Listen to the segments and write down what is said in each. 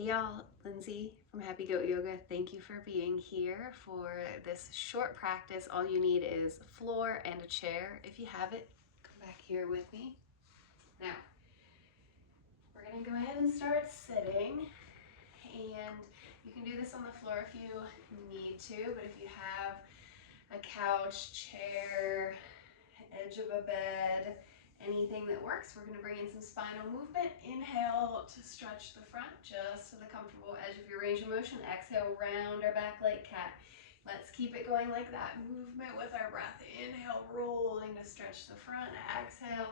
Hey y'all, Lindsay from Happy Goat Yoga. Thank you for being here for this short practice. All you need is a floor and a chair. If you have it, come back here with me. Now, we're gonna go ahead and start sitting. And you can do this on the floor if you need to, but if you have a couch, chair, edge of a bed, anything that works, we're going to bring in some spinal movement. Inhale to stretch the front just to the comfortable edge of your range of motion. Exhale, round our back like cat. Let's keep it going like that. Movement with our breath. Inhale, rolling to stretch the front. Exhale,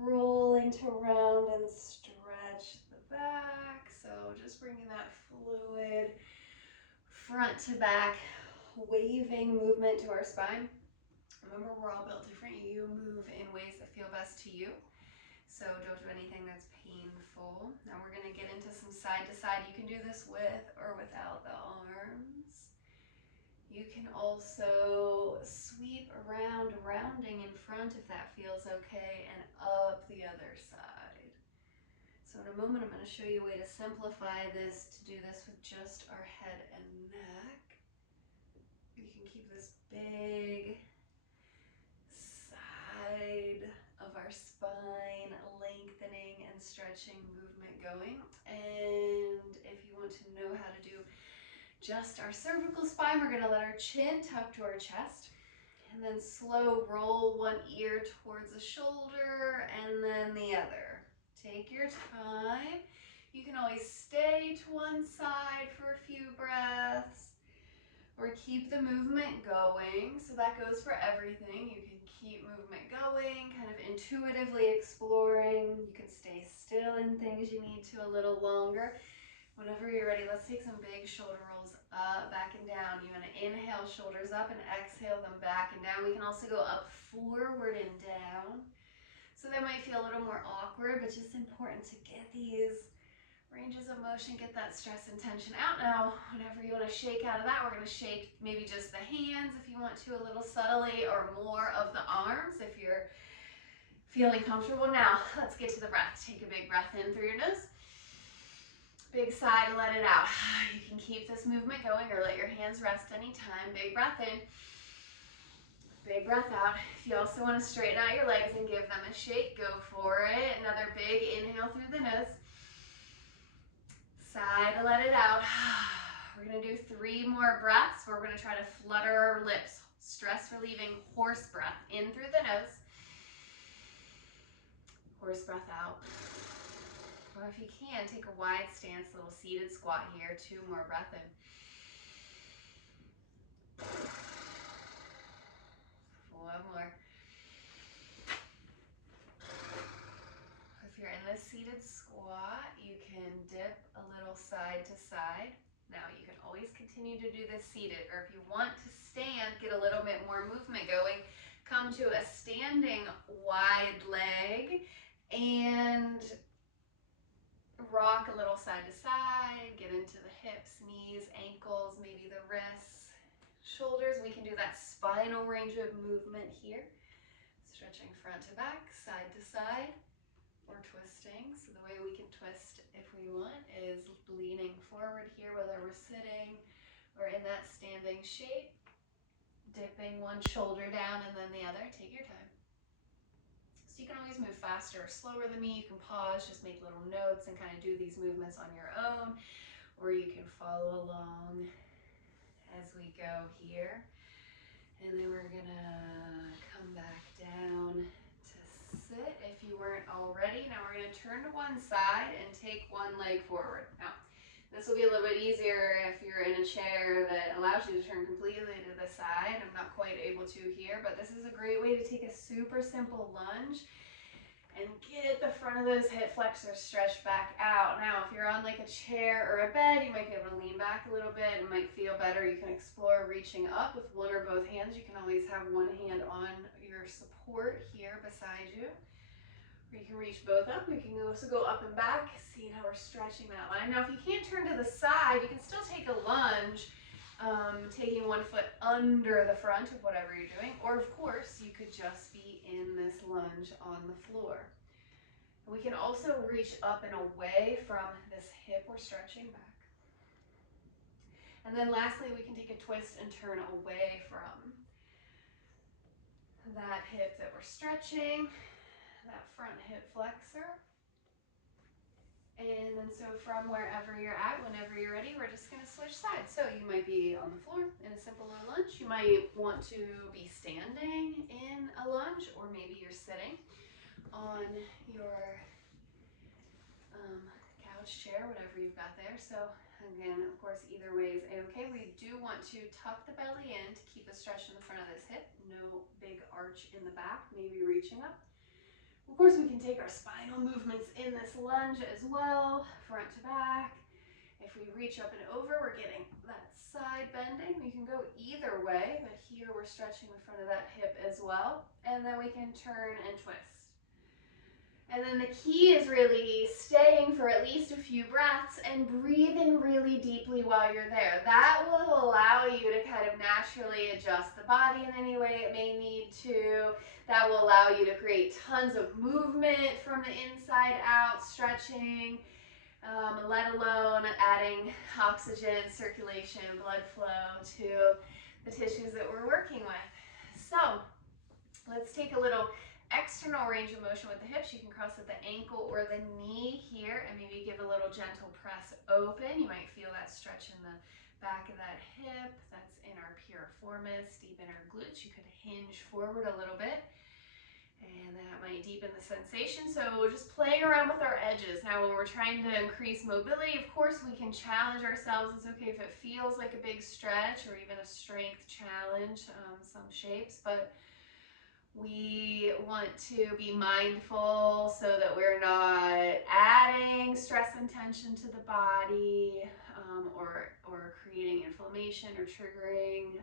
rolling to round and stretch the back. So just bringing that fluid front to back, waving movement to our spine. Remember, we're all built different. You move in ways that feel best to you. So don't do anything that's painful. Now we're going to get into some side to side. You can do this with or without the arms. You can also sweep around, rounding in front if that feels okay, and up the other side. So in a moment, I'm going to show you a way to simplify this, to do this with just our head and neck. You can keep this big side of our spine lengthening and stretching movement going. And if you want to know how to do just our cervical spine, we're going to let our chin tuck to our chest and then slow roll one ear towards the shoulder and then the other. Take your time. You can always stay to one side for a few breaths or keep the movement going. So that goes for everything. You can keep movement going, kind of intuitively exploring. You can stay still in things you need to a little longer. Whenever you're ready, let's take some big shoulder rolls up, back and down. You want to inhale, shoulders up, and exhale them back and down. We can also go up, forward, and down. So that might feel a little more awkward, but just important to get these ranges of motion, get that stress and tension out. Now, whenever you want to shake out of that, we're going to shake maybe just the hands if you want to, a little subtly, or more of the arms if you're feeling comfortable. Now, let's get to the breath. Take a big breath in through your nose. Big sigh to let it out. You can keep this movement going or let your hands rest anytime. Big breath in. Big breath out. If you also want to straighten out your legs and give them a shake, go for it. Another big inhale through the nose. Sigh to let it out. We're going to do 3 more breaths. We're going to try to flutter our lips. Stress relieving horse breath in through the nose. Horse breath out. Or if you can, take a wide stance, little seated squat here. 2 more breath in. 1 more. If you're in this seated squat, you can dip a little side to side. Now you can always continue to do this seated, or if you want to stand, get a little bit more movement going, come to a standing wide leg and rock a little side to side, get into the hips, knees, ankles, maybe the wrists, shoulders. We can do that spinal range of movement here. Stretching front to back, side to side, or twisting. So the way we can twist if we want is leaning forward here, whether we're sitting or in that standing shape, dipping one shoulder down and then the other. Take your time. So you can always move faster or slower than me. You can pause, just make little notes and kind of do these movements on your own, or you can follow along as we go here. And then we're gonna come back down to sit if you weren't already. Now we're gonna turn to one side and take one leg forward. Now, this will be a little bit easier if you're in a chair that allows you to turn completely to the side. I'm not quite able to here, but this is a great way to take a super simple lunge and get the front of those hip flexors stretched back out. Now, if you're on like a chair or a bed, you might be able to lean back a little bit. It might feel better. You can explore reaching up with one or both hands. You can always have one hand on your support here beside you. Or you can reach both up. We can also go up and back. See how we're stretching that line. Now, if you can't turn to the side, you can still take a lunge, taking one foot under the front of whatever you're doing. Or, of course, you could just be in this lunge on the floor. We can also reach up and away from this hip we're stretching back. And then lastly, we can take a twist and turn away from that hip that we're stretching, that front hip flexor. And then so from wherever you're at, whenever you're ready, we're just gonna switch sides. So you might be on the floor in a simple low lunge. You might want to be standing in a lunge, or maybe you're sitting on your couch, chair, whatever you've got there. So again, of course, either way is a-okay. We do want to tuck the belly in to keep a stretch in the front of this hip. No big arch in the back, maybe reaching up. Of course, we can take our spinal movements in this lunge as well, front to back. If we reach up and over, we're getting that side bending. We can go either way, but here we're stretching the front of that hip as well. And then we can turn and twist. And then the key is really staying for at least a few breaths and breathing really deeply while you're there. That will allow you to kind of naturally adjust the body in any way it may need to. That will allow you to create tons of movement from the inside out, stretching, let alone adding oxygen, circulation, blood flow to the tissues that we're working with. So let's take a little external range of motion with the hips. You can cross at the ankle or the knee here and maybe give a little gentle press open. You might feel that stretch in the back of that hip. That's in our piriformis, deep in our glutes. You could hinge forward a little bit, and that might deepen the sensation. So we're just playing around with our edges. Now when we're trying to increase mobility, of course we can challenge ourselves. It's okay if it feels like a big stretch or even a strength challenge, some shapes, but we want to be mindful so that we're not adding stress and tension to the body, or creating inflammation or triggering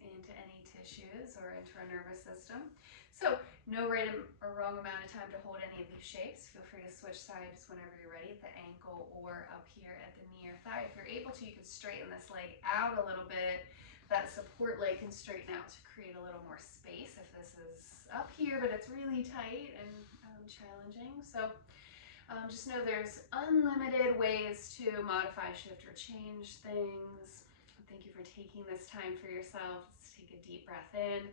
into any tissues or into our nervous system. So no right or wrong amount of time to hold any of these shapes. Feel free to switch sides whenever you're ready, at the ankle or up here at the knee or thigh. If you're able to, you can straighten this leg out a little bit. That support leg can straighten out to create a little more space if this is up here, but it's really tight and challenging. So just know there's unlimited ways to modify, shift, or change things. Thank you for taking this time for yourself. Let's take a deep breath in.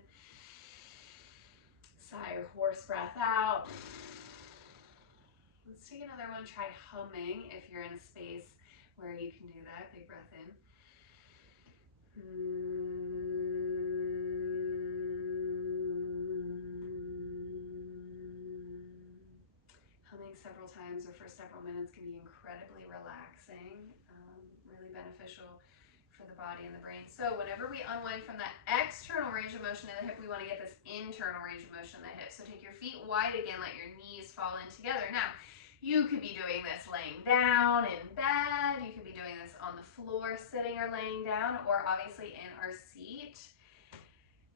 Sigh or horse breath out. Let's take another one. Try humming if you're in a space where you can do that. Big breath in. Humming several times or for several minutes can be incredibly relaxing, really beneficial for the body and the brain. So whenever we unwind from that external range of motion in the hip, we want to get this internal range of motion in the hip. So take your feet wide again, let your knees fall in together. Now, you could be doing this laying down in bed, you could be doing this on the floor, sitting or laying down, or obviously in our seat.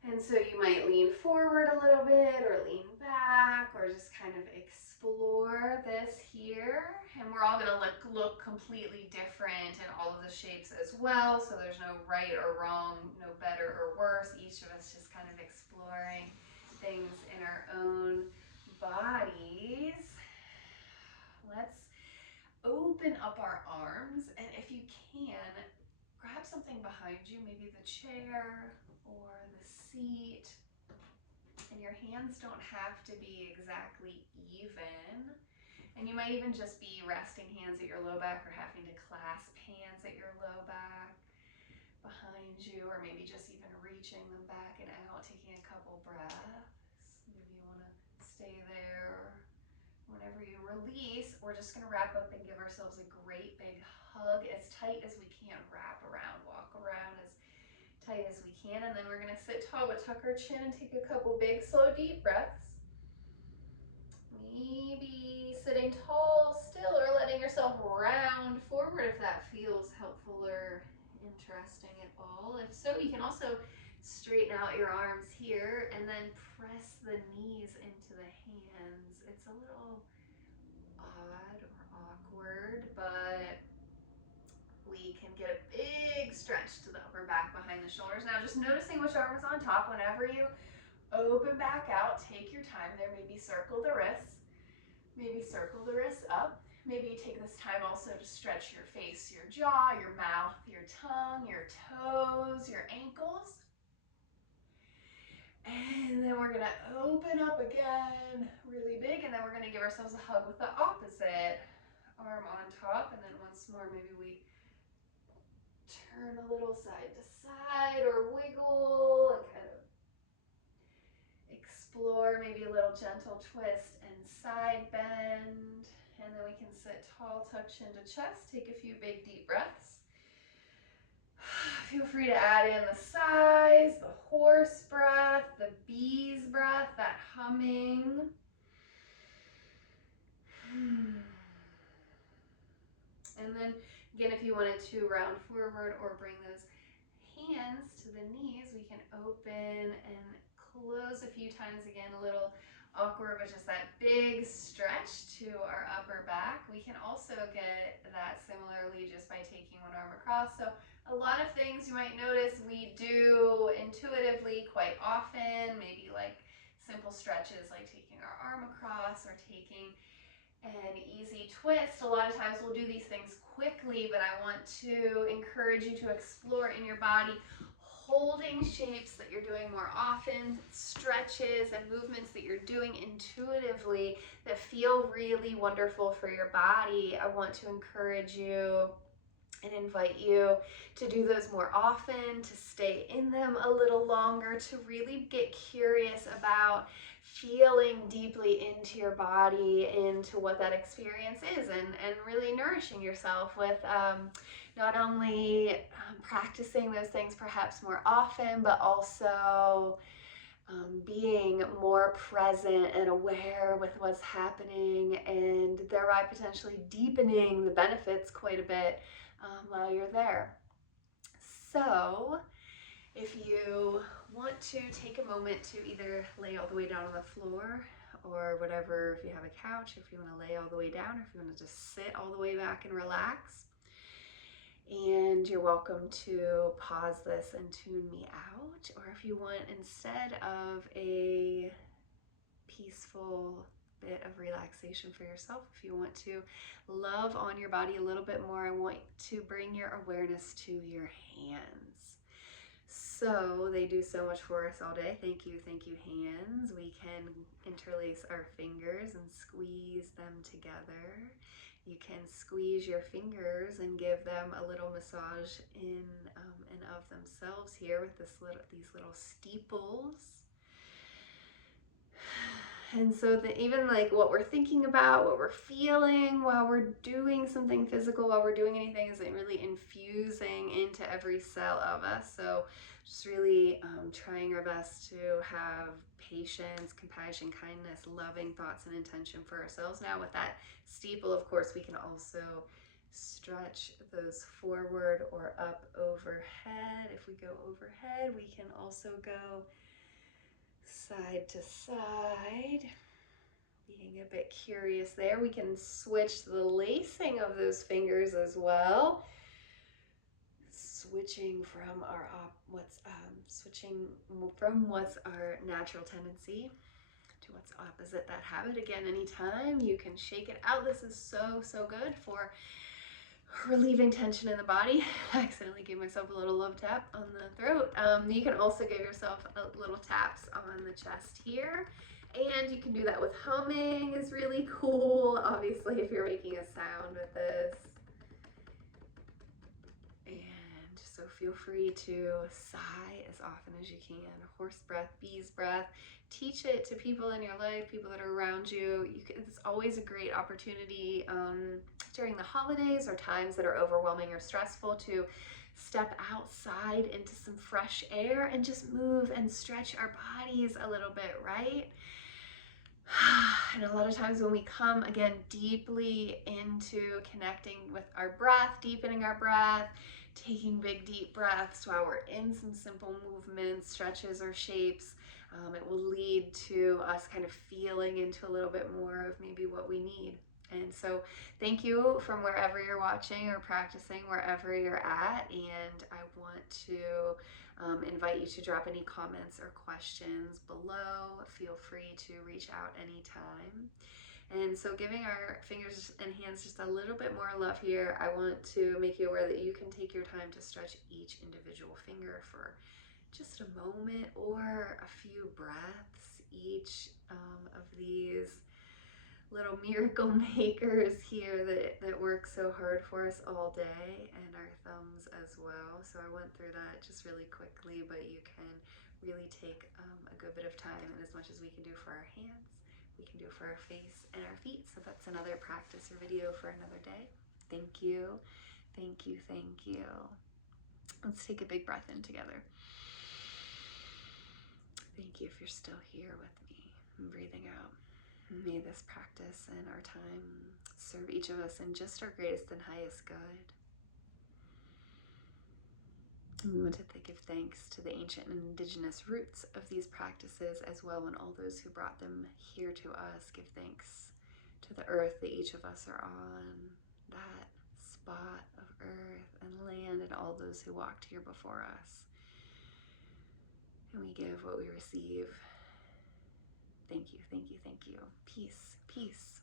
And so you might lean forward a little bit or lean back or just kind of explore this here. And we're all gonna look completely different in all of the shapes as well. So there's no right or wrong, no better or worse. Each of us just kind of exploring things in our own bodies. Let's open up our arms, and if you can, grab something behind you, maybe the chair or the seat, and your hands don't have to be exactly even, and you might even just be resting hands at your low back or having to clasp hands at your low back behind you, or maybe just even reaching them back and out, taking a couple breaths. Maybe you want to stay there. Whenever you release, we're just going to wrap up and give ourselves a great big hug, as tight as we can. Wrap around, walk around as tight as we can, and then we're going to sit tall but tuck our chin and take a couple big, slow, deep breaths. Maybe sitting tall still or letting yourself round forward if that feels helpful or interesting at all. If so, you can also straighten out your arms here and then press the knees into the hands. It's a little odd or awkward, but we can get a big stretch to the upper back behind the shoulders. Now just noticing which arm is on top. Whenever you open back out, take your time there. Maybe circle the wrists. Maybe circle the wrists up. Maybe you take this time also to stretch your face, your jaw, your mouth, your tongue, your toes, your ankles. And then we're gonna open up again, really big, and then we're gonna give ourselves a hug with the opposite arm on top, and then once more, maybe we turn a little side to side or wiggle and kind of explore maybe a little gentle twist and side bend. And then we can sit tall, tuck chin to chest, take a few big deep breaths. Feel free to add in the sighs, the horse breath, the bee's breath, that humming. And then again, if you wanted to round forward or bring those hands to the knees, we can open and close a few times. Again, a little awkward, but just that big stretch to our upper back. We can also get that similarly just by taking one arm across. So a lot of things you might notice we do intuitively quite often, maybe like simple stretches like taking our arm across or taking an easy twist. A lot of times we'll do these things quickly, but I want to encourage you to explore in your body holding shapes that you're doing more often, stretches and movements that you're doing intuitively that feel really wonderful for your body. I want to encourage you and invite you to do those more often, to stay in them a little longer, to really get curious about feeling deeply into your body, into what that experience is, and really nourishing yourself with not only practicing those things perhaps more often, but also being more present and aware with what's happening, and thereby potentially deepening the benefits quite a bit while you're there. So if you want to take a moment to either lay all the way down on the floor or whatever, if you have a couch, if you want to lay all the way down, or if you want to just sit all the way back and relax. And you're welcome to pause this and tune me out, or if you want, instead of a peaceful bit of relaxation for yourself, if you want to love on your body a little bit more, I want to bring your awareness to your hands. So they do so much for us all day. Thank you, hands. We can interlace our fingers and squeeze them together. You can squeeze your fingers and give them a little massage in and of themselves here with these little steeples. And so that even like what we're thinking about, what we're feeling while we're doing something physical, while we're doing anything, is really infusing into every cell of us. So just really trying our best to have patience, compassion, kindness, loving thoughts and intention for ourselves. Now with that steeple, of course, we can also stretch those forward or up overhead. If we go overhead, we can also go side to side. Being a bit curious there, we can switch the lacing of those fingers as well. Switching from what's our natural tendency to what's opposite that habit. Again, anytime you can shake it out. This is so good for relieving tension in the body. I accidentally gave myself a little love tap on the throat. You can also give yourself little taps on the chest here. And you can do that with humming, is really cool. Obviously, if you're making a sound with this. And so feel free to sigh as often as you can. Horse breath, bee's breath. Teach it to people in your life, people that are around you. It's always a great opportunity during the holidays or times that are overwhelming or stressful to step outside into some fresh air and just move and stretch our bodies a little bit, right? And a lot of times when we come again deeply into connecting with our breath, deepening our breath, taking big deep breaths while we're in some simple movements, stretches or shapes, it will lead to us kind of feeling into a little bit more of maybe what we need. And so thank you from wherever you're watching or practicing, wherever you're at. And I want to invite you to drop any comments or questions below. Feel free to reach out anytime. And so giving our fingers and hands just a little bit more love here, I want to make you aware that you can take your time to stretch each individual finger for just a moment or a few breaths. Each of these little miracle makers here that work so hard for us all day, and our thumbs as well. So I went through that just really quickly, but you can really take a good bit of time, and as much as we can do for our hands, we can do for our face and our feet. So that's another practice or video for another day. Thank you, thank you, thank you. Let's take a big breath in together. Thank you if you're still here with me. I'm breathing out. May this practice and our time serve each of us in just our greatest and highest good. And we want to give thanks to the ancient and indigenous roots of these practices as well, and all those who brought them here to us. Give thanks to the earth that each of us are on, that spot of earth and land, and all those who walked here before us. And we give what we receive. Thank you, thank you, thank you. Peace, peace.